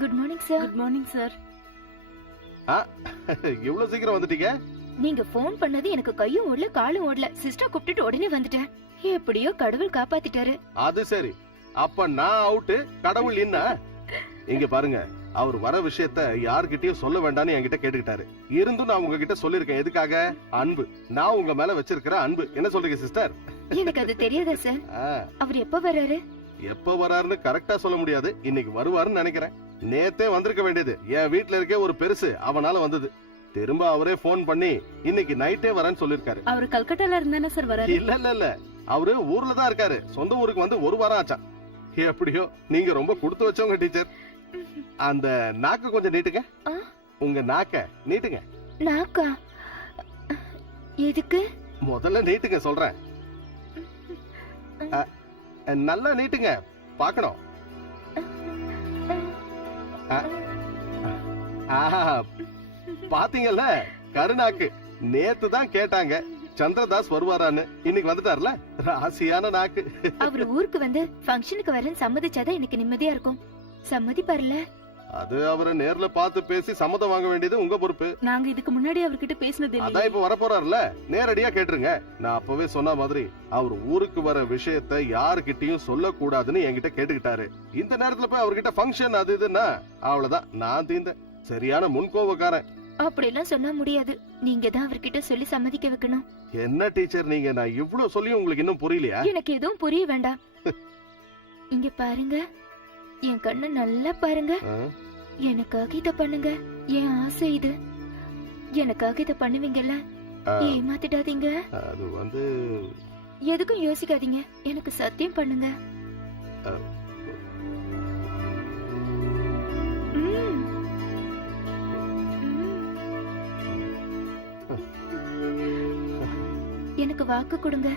Good morning sir. Good morning sir. இவ்வளவு சீக்கிரம் வந்துட்டீங்க? நீங்க போன் பண்ணது எனக்கு கையும் ஓடல காலும் ஓடல. சிஸ்டர் கூப்பிட்டுட்டு உடனே வந்துட்டேன். எப்படியோ கடவுள் காப்பாத்திட்டாரு. அது சரி. அப்ப நான் அவுட், கடவுள் என்ன? இங்க பாருங்க, அவர் வர விஷயத்த யார்கிட்டயும் சொல்ல வேண்டாம்னு என்கிட்ட கேட்டுக்கிட்டாரு. இருந்தும் நான் உங்ககிட்ட சொல்லிருக்கேன். எதுக்காக? அன்பு. நான் உங்க மேல வச்சிருக்கிற அன்பு. என்ன சொல்றீங்க சிஸ்டர்? எனக்கு அது தெரியாதா சார்? அவர் எப்ப வர்றாரு? எப்ப வராருன்னு கரெக்டா சொல்ல முடியாது. இன்னைக்கு வருவாருன்னு நினைக்கிறேன். நேத்தே வந்திருக்க வேண்டியது. என் வீட்டுல இருக்கே ஒரு பெருசு, அவனால வந்தது. திரும்ப அவரே போன் பண்ணி இன்னைக்கு நைட்டே வரேன்னு சொல்லிருக்காரு. அவரு கல்கட்டால இருந்தானே சார் வராரு? இல்ல, அவரு ஊர்ல தான் இருக்காரு. சொந்த ஊருக்கு வந்து ஒரு வாரம் ஆச்சான். எப்படியோ நீங்க ரொம்ப கொடுத்து வச்சவங்க டீச்சர். அந்த நாக்க கொஞ்சம் நீட்டுங்க. உங்க நாக்க நீட்டுங்க. நாக்கா? எதுக்கு? முதல்ல நீட்டுங்க சொல்றேன். நல்லா நீட்டுங்க, பாக்கணும். பாத்தீங்கல்ல, கருநாக்கு. நேத்து தான் கேட்டாங்க சந்திரதாஸ் வருவாரான்னு. இன்னைக்கு வந்துட்டார்ல. ராசியான நாக்கு. அவர் ஊருக்கு வந்து ஃபங்க்ஷனுக்கு வரேன்னு சம்மதிச்சாதான் எனக்கு நிம்மதியா இருக்கும். சம்மதிப்பார்ல? அது அவரை நேர்ல பார்த்து பேசி சம்மதம் வாங்க வேண்டியது உங்க பொறுப்பு. நாங்க இதுக்கு முன்னாடி அவர்கிட்ட பேசினது இல்ல. அதான் இப்ப வரப்போறாருல, நேரடியா கேட்டுருங்க. நான் அப்பவே சொன்ன மாதிரி அவர் ஊருக்கு வர விஷயத்த யாருகிட்டயும் சொல்ல கூடாதுன்னு என்கிட்ட கேட்டுக்கிட்டாரு. இந்த நேரத்துல போய் அவர்கிட்ட ஃபங்க்ஷன் அது இதுன்னா அவ்வளவுதான், நான் தீந்தேன். சரியான முன்கோபக்காரன். அப்படியெல்லாம் சொன்னா முடியாது. நீங்க தான் அவர்கிட்ட சொல்லி சம்மதிக்க வைக்கணும். என்ன டீச்சர் நீங்க? நான் இவ்வளவு சொல்லியும் உங்களுக்கு இன்னும் புரியலையா? எனக்கு எதுவும் புரிய வேண்டாம். இங்க பாருங்க, என் கண்ணு நல்லா பாருங்க. எனக்காக இத பண்ணுங்க. என் ஆசை இது. எனக்காக இத பண்ணுவீங்கல்ல? ஏமாத்திடாதீங்க. அது வந்து எதுக்கும் யோசிக்காதீங்க. எனக்கு சத்தியம் பண்ணுங்க. எனக்கு வாக்கு கொடுங்க.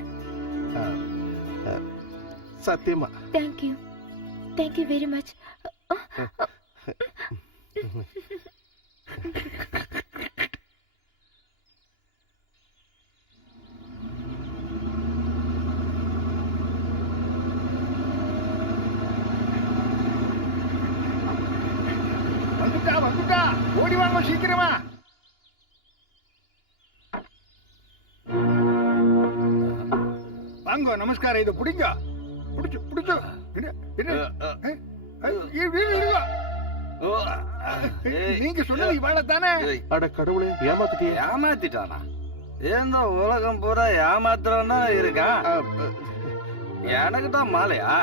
சத்தியமா? Thank you. Thank you very much. வந்துட்டா ஓடி வாங்க சீக்கிரமா. வாங்க, நமஸ்காரம். இதை பிடிங்க. பிடிச்சு நீங்க சொன்னது இவாள தானே? அட கடவுளே, ஏமாத்திட்டானா? ஏந்த உலகம் பூரா ஏமாத்துறவனா இருக்கான். எனக்கு தான் மாலையா?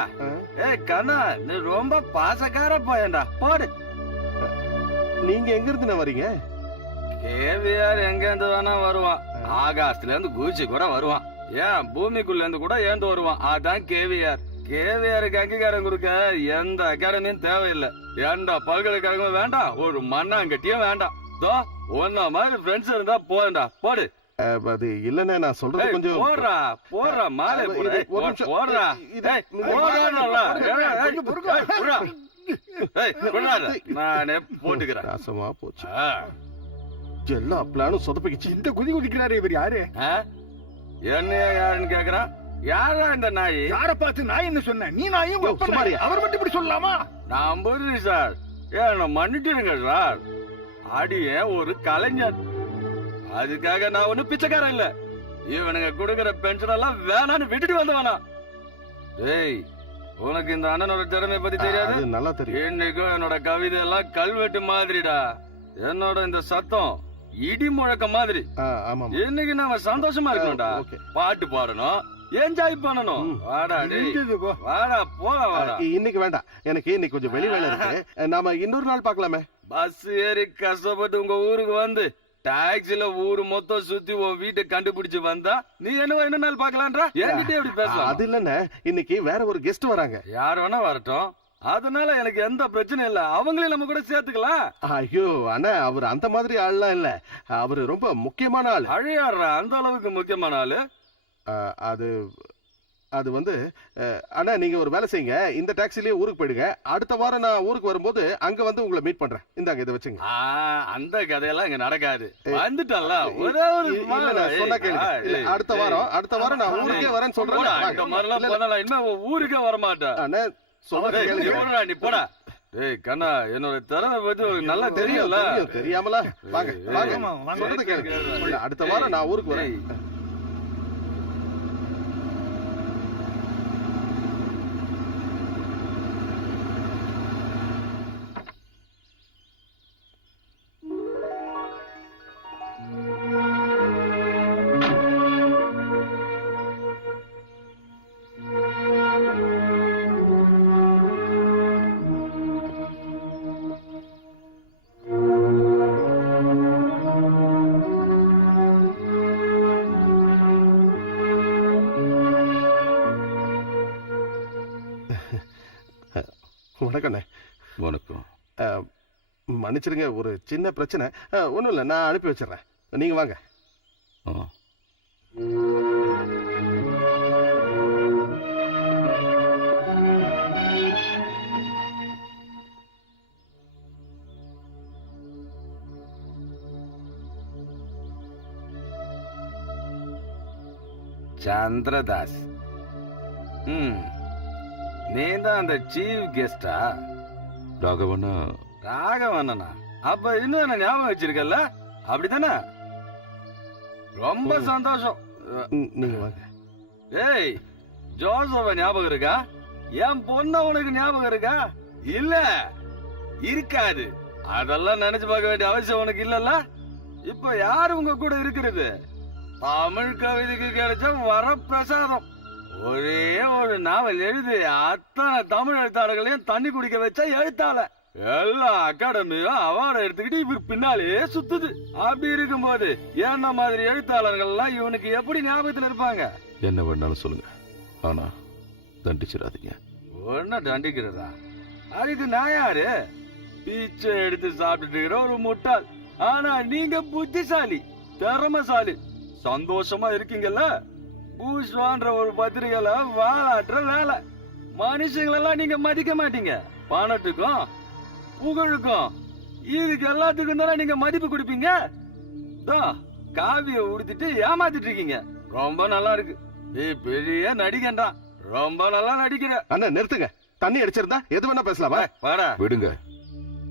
கண்ணா, நீ ரொம்ப பாசக்கார பையன்டா. போடு. நீங்க எங்க இருந்து வரீங்க? கேவிஆர் எங்க இருந்து வேணா வருவான். ஆகாசத்துல இருந்து குதிச்சு கூட வருவான். ஏன் பூமிக்குள்ள இருந்து கூட ஏந்து வருவான். அதான் கேவிஆர். கேவிஆருக்கு அங்கீகாரம் கொடுக்க எந்த அகாடமியும் தேவையில்லை. எந்த பல்கலைக்கழகமும் வேண்டாம், ஒரு மண்ணாங்கட்டியும் வேண்டாம். ஒன்ன மாதிரி ஃப்ரெண்ட்ஸ் இருந்தா போடா. போடு. அது இல்லனே, நான் சொல்றது கொஞ்சம் போடுறா மாலை போடுறா. நானே போட்டுக்கிறேன். நாசமா போச்சு. எல்லா பிளானும் சொதப்பிக்கிச்சு. இந்த குதி குதிக்கிறாரு இவர் யாரு? என்னைய யாருன்னு கேக்குறான். யாரா இந்த நாய்? யார பார்த்து நாய் என்ன சொன்ன? நீ நாயும் அவர் மட்டும் இப்படி சொல்லலாமா? நான் புரியுது சார். ஏன் மன்னிட்டுருங்க சார். அடியே ஒரு கலைஞர். அதுக்காக நான் ஒண்ணு பிச்சைக்காரன் இல்ல. இவனுங்க கொடுக்கிற பென்ஷன் எல்லாம் வேணான்னு விட்டுட்டு வந்தவனா? டேய், உனக்கு இந்த அண்ணனோட திறமை பத்தி தெரியாது? நல்லா தெரியும். இன்னைக்கும் என்னோட கவிதை எல்லாம் கல்வெட்டு மாதிரிடா. என்னோட இந்த சத்தம் இடி முழக்க மாதிரி. இன்னைக்கு நாம சந்தோஷமா இருக்கணும்டா. பாட்டு பாடணும், என்ஜாய் பண்ணணும். வாடா வாடா போலாம் வாடா. இன்னைக்கு வேண்டாம், எனக்கு இன்னைக்கு கொஞ்சம் வெளி வேலை இருக்கு. நாம இன்னொரு நாள் பாக்கலாமே. பஸ் ஏறி கஷ்டப்பட்டு உங்க ஊருக்கு வந்து டாக்ஸில ஊரு மொத்தம் சுத்தி உன் வீட்டை கண்டுபிடிச்சு வந்தா நீ என்ன இன்னொரு நாள் பாக்கலான்றா? என்கிட்ட எப்படி பேசலாம்? அது இல்லன்னு, இன்னைக்கு வேற ஒரு கெஸ்ட் வராங்க. யார் வேணா வரட்டும், அதனால எனக்கு எந்த பிரச்சனை இல்ல. அவங்களையும் நம்ம கூட சேர்த்துக்கலாம். ஐயோ அண்ணா, அவர் அந்த மாதிரி ஆள்லாம் இல்ல. அவரு ரொம்ப முக்கியமான ஆள். அழையாடுறா, அந்த அளவுக்கு முக்கியமான ஆளு? அது அது வந்து அண்ணா, நீங்க ஒரு வேலை செய்யுங்க. இந்த டாக்ஸிலேயே ஊருக்கு போயிடுங்க. அடுத்த வாரம் நான் ஊருக்கு வரும்போது அங்க வந்து உங்களை மீட் பண்றேன். இந்தாங்க, இதை வச்சுங்க. அந்த கதையெல்லாம் இங்க நடக்காது. வந்துட்டல்ல, ஒரே ஒரு சொன்னா கேளுங்க. அடுத்த வாரம் நான் ஊருக்கே வரேன்னு சொல்றேன். ஊருக்கே வரமாட்டேன். சொல்றேன், நீ போடா. டேய் கண்ணா என்னோட திறமை பத்தி உனக்கு நல்லா தெரியும்ல. தெரியாமலா? வாங்க வாங்க ஆமா, வாங்க. சொல்றத கேளுங்க. அடுத்த வாரம் நான் ஊருக்கு வரேன். வணக்கண்ணே. வணக்கம். மன்னிச்சிருங்க, ஒரு சின்ன பிரச்சனை. ஒன்றும் இல்லை, நான் அனுப்பி வச்சிடுறேன். நீங்க வாங்க. சந்திரதாஸ், நீ தான் அந்த சீஃப் கெஸ்டா? ராகவனா? ராகவண்ணனா? அப்ப இன்னும் என்ன ஞாபகம் வச்சிருக்கல, அப்படித்தானே? ரொம்ப சந்தோஷம். நீங்க வாங்க. ஏய், ஜோசப்ப ஞாபகம் இருக்கா? என் பொண்ண உனக்கு ஞாபகம் இருக்கா? இல்ல, இருக்காது. அதெல்லாம் நினைச்சு பார்க்க வேண்டிய அவசியம் உனக்கு இல்லல்ல. இப்ப யாரு உங்க கூட இருக்கிறது? தமிழ் கவிதைக்கு கிடைச்ச வரப்பிரசாதம். ஒரே ஒரு நாவல் எழுதி அத்தனை தமிழ் எழுத்தாளர்களையும் தண்ணி குடிக்க வச்ச எழுத்தாள. எல்லா அகாடமியும் அவார்டு எடுத்துக்கிட்டு இவரு பின்னாலே சுத்துது. அப்படி இருக்கும்போது என்ன மாதிரி எழுத்தாளர்கள் எல்லாம் இவனுக்கு எப்படி ஞாபகத்துல இருப்பாங்க? என்ன வேணாலும் சொல்லுங்க, ஆனா தண்டிச்சிடாதீங்க. ஒன்ன தண்டிக்கிறதா? அதுக்கு நான் யாரு? பீச்சை எடுத்து சாப்பிட்டு இருக்கிற ஒரு முட்டாள். ஆனா நீங்க புத்திசாலி, திறமசாலி, சந்தோஷமா இருக்கீங்கல்ல. பூஷ்வான்ற ஒரு பத்திரிகையில வாழாற்ற வேலை. மனுஷங்களெல்லாம் நீங்க மதிக்க மாட்டீங்க. பணத்துக்கும் புகழுக்கும் இதுக்கு எல்லாத்துக்கும் தானே நீங்க மதிப்பு கொடுப்பீங்க. காவிய உடுத்திட்டு ஏமாத்திட்டு இருக்கீங்க. ரொம்ப நல்லா இருக்கு. நீ பெரிய நடிகன்றா, ரொம்ப நல்லா நடிக்கிற. அண்ணா நிறுத்துங்க. தண்ணி அடிச்சிருந்தா எது வேணா பேசலாமா? வாடா. விடுங்க,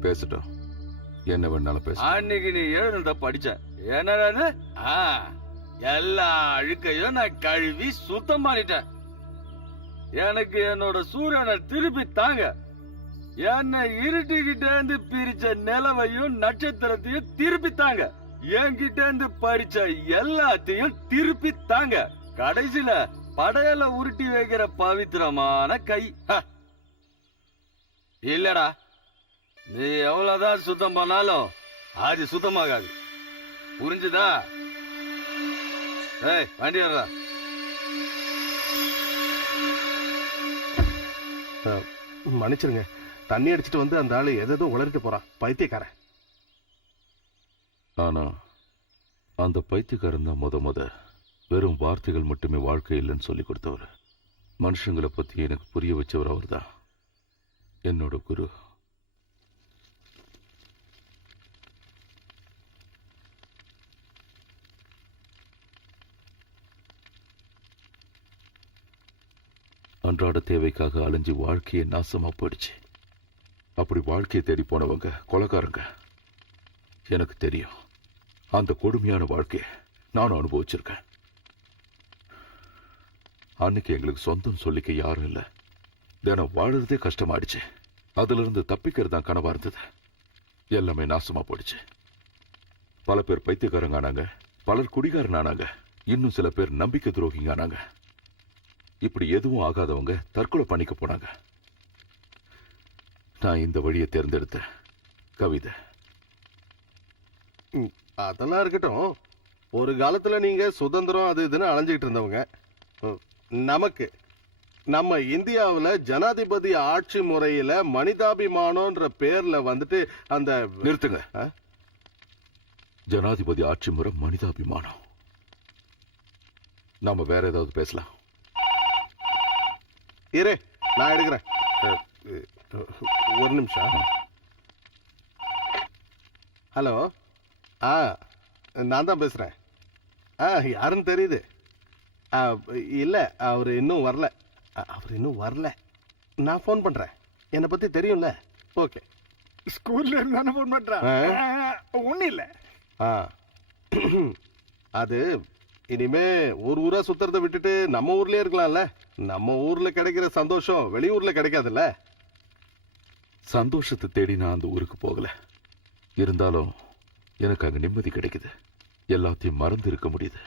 பேசட்டும். என்ன வேணாலும் பேச. அன்னைக்கு நீ எழுதுனத படிச்ச. என்னது? எல்லா அழுக்கையும் நான் கழுவி சுத்தம் பண்ணிட்டேன். எனக்கு என்னோட சூரியனை திருப்பி தாங்க. என்னை இருட்டிக்கிட்ட இருந்து பிரிச்ச நிலவையும் நட்சத்திரத்தையும் திருப்பி தாங்க. என்கிட்ட இருந்து பறிச்ச எல்லாத்தையும் திருப்பி தாங்க. கடைசியில படையல உருட்டி வைக்கிற பவித்திரமான கை. இல்லடா, நீ எவ்வளவுதான் சுத்தம் பண்ணாலும் அது சுத்தமாகாது. புரிஞ்சுதா? ஏய், வண்டி ஏறா. மன்னிச்சிருங்க, தண்ணி அடிச்சிட்டு வந்து அந்த ஆளு எதோ உளறிட்டு போறான். பைத்தியக்காரன். ஆனா அந்த பைத்தியக்காரன் தான் முத வெறும் வார்த்தைகள் மட்டுமே வாழ்க்கை இல்லைன்னு சொல்லி கொடுத்தவர். மனுஷங்களை பத்தி எனக்கு புரிய வச்சவர் அவர் தான், என்னோட குரு. அன்றாட தேவைக்காக அலைஞ்சு வாழ்க்கையை நாசமா போயிடுச்சு. அப்படி வாழ்க்கையை தேடி போனவங்க கொலைகாரங்க. எனக்கு தெரியும். அந்த கொடுமையான வாழ்க்கையை நானும் அனுபவிச்சிருக்கேன். அன்னைக்கு எங்களுக்கு சொந்தம் சொல்லிக்க யாரும் இல்லை. தினம் வாழறதே கஷ்டமாயிடுச்சு. அதுல இருந்து தப்பிக்கிறது தான் கனவா இருந்தது. எல்லாமே நாசமா போயிடுச்சு. பல பேர் பைத்தியக்காரங்க ஆனாங்க, பலர் குடிகாரன் ஆனாங்க, இன்னும் சில பேர் நம்பிக்கை துரோகிங்க ஆனாங்க. இப்படி எதுவும் ஆகாதவங்க தற்கொலை பண்ணிக்க போனாங்க. நான் இந்த வழியை தேர்ந்தெடுத்தேன். கவிதை. அதெல்லாம் இருக்கட்டும். ஒரு காலத்துல நீங்க சுதந்திரம் அது இதுன்னு அலைஞ்சிட்டு இருந்தவங்க. நமக்கு நம்ம இந்தியாவுல ஜனாதிபதி ஆட்சி முறையில மனிதாபிமானம்ன்ற பேர்ல வந்துட்டு அந்த நிறுத்துங்க. ஜனாதிபதி ஆட்சி முறை மனிதாபிமானம். நாம வேற ஏதாவது பேசலாம். இரு, நான் எடுக்கிறேன். ஒரு நிமிஷம். ஹலோ. நான் தான் பேசுறேன். யாருன்னு தெரியுது? இல்ல, அவர் இன்னும் வரல. நான் ஃபோன் பண்றேன். என்னை பத்தி தெரியும்ல. ஓகே. ஸ்கூல்ல இருந்தானே போன் பண்றான். ஒண்ணும் இல்ல. ஆ. அது இனிமே ஒரு ஊரா சுத்துறதை விட்டுட்டு நம்ம ஊர்லயே இருக்கலாம்ல. நம்ம ஊர்ல கிடைக்கிற சந்தோஷம் வெளியூர்ல கிடைக்காதுல்ல. சந்தோஷத்தை தேடி நான் அந்த ஊருக்கு போகல. இருந்தாலும் எனக்கு அங்க நிம்மதி கிடைக்குது. எல்லாத்தையும் மறந்து இருக்க முடியுது.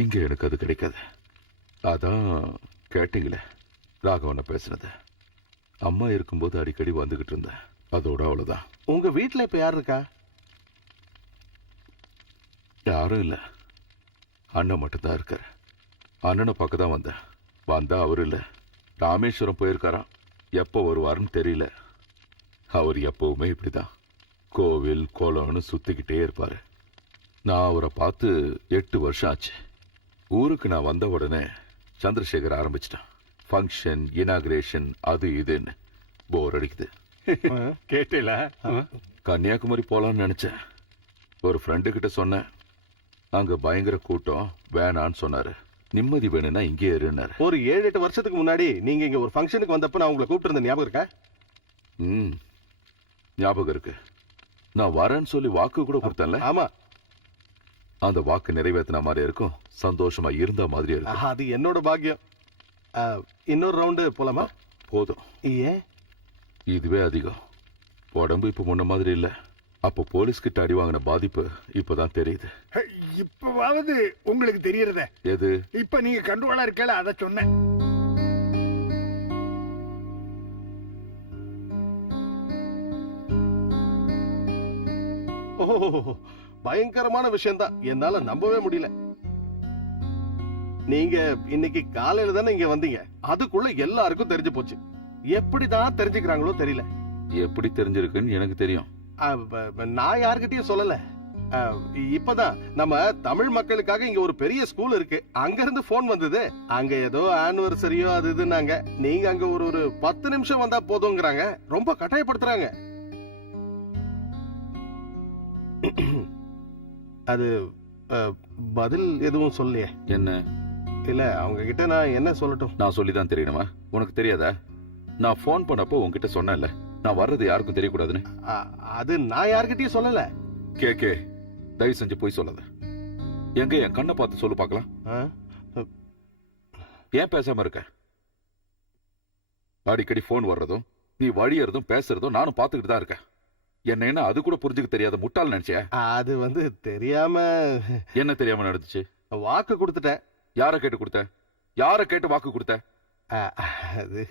இங்க எனக்கு அது கிடைக்காது. அதான் கேட்டீங்களே ராகவனை பேசுனது. அம்மா இருக்கும்போது அடிக்கடி வந்துகிட்டு இருந்தேன். அதோட அவ்வளவுதான். உங்க வீட்டுல இப்ப யார் இருக்கா? யாரும் இல்ல. அண்ணன் மட்டும்தான் இருக்காரு. அண்ணனை பார்க்க தான் வந்தேன். வந்தா அவரு இல்ல. ராமேஸ்வரம் போயிருக்காராம். எப்போ வருவாருன்னு தெரியல. அவர் எப்பவுமே இப்படிதான் கோவில் கோலம்னு சுத்திக்கிட்டே இருப்பாரு. நான் அவரை பார்த்து 8 வருஷம் ஆச்சு. ஊருக்கு நான் வந்த உடனே சந்திரசேகர் ஆரம்பிச்சிட்டான். ஃபங்க்ஷன், இனாகிரேஷன், அது இதுன்னு. போர் அடிக்குது. கேட்டல. கன்னியாகுமரி போலான்னு நினைச்சேன். ஒரு ஃப்ரெண்டு கிட்ட சொன்னேன். அங்க பயங்கர கூட்டம், வேணான்னு சொன்னாரு. நிம்மதி வேணும்னா இங்கே இருன்னாரு. ஒரு 7-8 வருஷத்துக்கு முன்னாடி நீங்க இங்க ஒரு ஃபங்க்ஷனுக்கு வந்தப்ப நான் உங்களை கூப்பிட்டு இருந்த ஞாபகம் இருக்கா? ஞாபகம் இருக்கு. நான் வரேன்னு சொல்லி வாக்கு கூட கொடுத்தேன்ல. ஆமா. அந்த வாக்கு நிறைவேற்றின மாதிரி இருக்கும். சந்தோஷமா இருந்த மாதிரி இருக்கும். அது என்னோட பாக்கியம். இன்னொரு ரவுண்டு போலாமா? போதும். ஏன்? இதுவே அதிகம். உடம்பு இப்ப முன்ன மாதிரி இல்ல. அப்போ போலீஸ் கிட்ட அடி வாங்கின பாதிப்பு இப்பதான் தெரியுது. இப்பவாவது உங்களுக்கு தெரியறத. எது? இப்ப நீங்க கண்ட்ரோலா இருக்கல, அத சொன்னேன். ஓ, பயங்கரமான விஷயம்தான். என்னால நம்பவே முடியல. நீங்க இன்னைக்கு காலையில தானே இங்க வந்தீங்க. அதுக்குள்ள எல்லாருக்கும் தெரிஞ்சு போச்சு. எப்படிதான் தெரிஞ்சுக்கிறாங்களோ தெரியல. எப்படி தெரிஞ்சிருக்குன்னு எனக்கு தெரியும். நான் யாருக்கிட்டையும் சொல்லல. இப்பதான் நம்ம தமிழ் மக்களுக்காக இங்க ஒரு பெரிய ஸ்கூல் இருக்கு. அங்க இருந்து போன் வந்தது. அங்க ஏதோ ஆனிவர்சரியோ அது இதுன்னாங்க. நீங்க அங்க ஒரு 10 நிமிஷம் வந்தா போதுங்கிறாங்க. ரொம்ப கட்டாயப்படுத்துறாங்க. அது பதில் எதுவும் சொல்லியே. என்ன? இல்ல, அவங்க கிட்ட நான் என்ன சொல்லட்டும்? நான் சொல்லிதான் தெரியணுமா? உனக்கு தெரியாதா? நான் போன் பண்ணப்போ உன்கிட்ட சொன்னேன்ல, நான் வர்றது யாருக்கும் தெரியக்கூடாதுன்னு. அது நான் யாருக்கிட்டையும் சொல்லல. கே தயவு செஞ்சு போய் சொல்லாத. எங்க என் கண்ணை பார்த்து சொல்லு பார்க்கலாம். ஏன் பேசாம இருக்க? அடிக்கடி போன் வர்றதும் நீ வழியறதும் பேசுறதும் நானும் பாத்துக்கிட்டு தான் இருக்கேன். என்ன அது கூட புரிஞ்சுக்க தெரியாத முட்டாள் நினைச்சியா? அது தெரியாம. என்ன தெரியாம நடந்துச்சு? வாக்கு கொடுத்துட்டேன். யார கேட்டு கொடுத்த? யார கேட்டு வாக்கு கொடுத்த? அது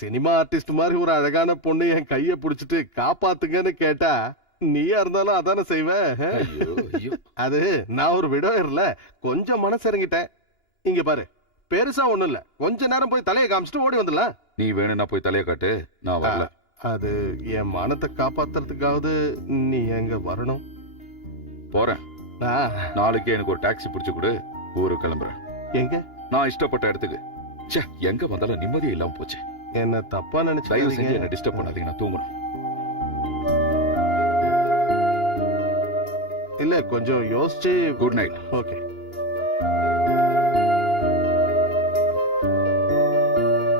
சினிமா ஆர்டிஸ்ட் மாதிரி ஒரு அழகான பொண்ணு என் கைய புடிச்சிட்டு காப்பாத்துங்கன்னு கேட்டா நீயா இருந்தாலும் அதானே செய்வ. அது நான் ஒரு விடோயர்ல கொஞ்சம் மனசிறங்கிட்டேன். இங்க பாரு, பெருசா ஒண்ணும் இல்ல. கொஞ்ச நேரம் போய் தலையை காமிச்சிட்டு ஓடி வந்துடலாம். நீ வேணும்னா போய் தலையை காட்டு, நான் வரல. அது என் மானத்தை காப்பாத்துறதுக்காவது நீ எங்க வரணும். போறேன். நாளைக்கு எனக்கு ஒரு டாக்ஸி பிடிச்சு கொடு, ஊருக்கு கிளம்புறேன். எங்க? நான் இஷ்டப்பட்ட இடத்துக்கு. எங்க வந்தாலும் நிம்மதியே இல்லாம போச்சு. என்ன தப்பா நினைச்சு தயவு செஞ்சு என்ன டிஸ்டர்ப் பண்ணாதீங்க, நான் தூங்கணும். இல்ல, கொஞ்சம் யோசிச்சு. Good night. ஓகே.